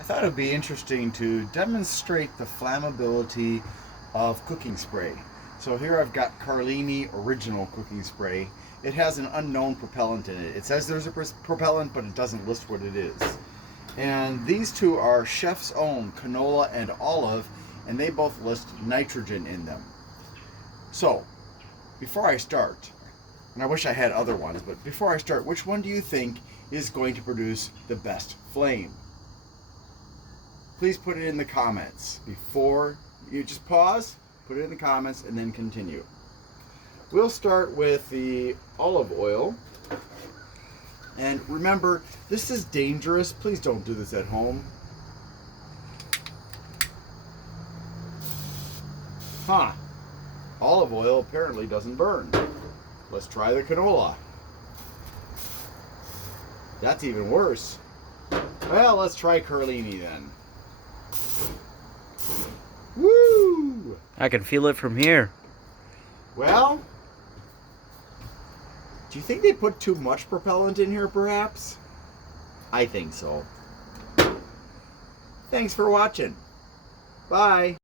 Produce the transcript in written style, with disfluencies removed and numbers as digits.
I thought it would be interesting to demonstrate the flammability of cooking spray. So here I've got Carlini original cooking spray. It has an unknown propellant in it. It says there's a propellant, but it doesn't list what it is. And these two are Chef's Own, canola and olive, and they both list nitrogen in them. So, before I start, and I wish I had other ones, but before I start, which one do you think is going to produce the best flame? Please put it in the comments. Before you just pause, put it in the comments, and then continue. We'll start with the olive oil. And remember, this is dangerous. Please don't do this at home. Huh. Olive oil apparently doesn't burn. Let's try the canola. That's even worse. Well, let's try Carlini then. Woo! I can feel it from here. Well, do you think they put too much propellant in here, perhaps? I think so. Thanks for watching. Bye.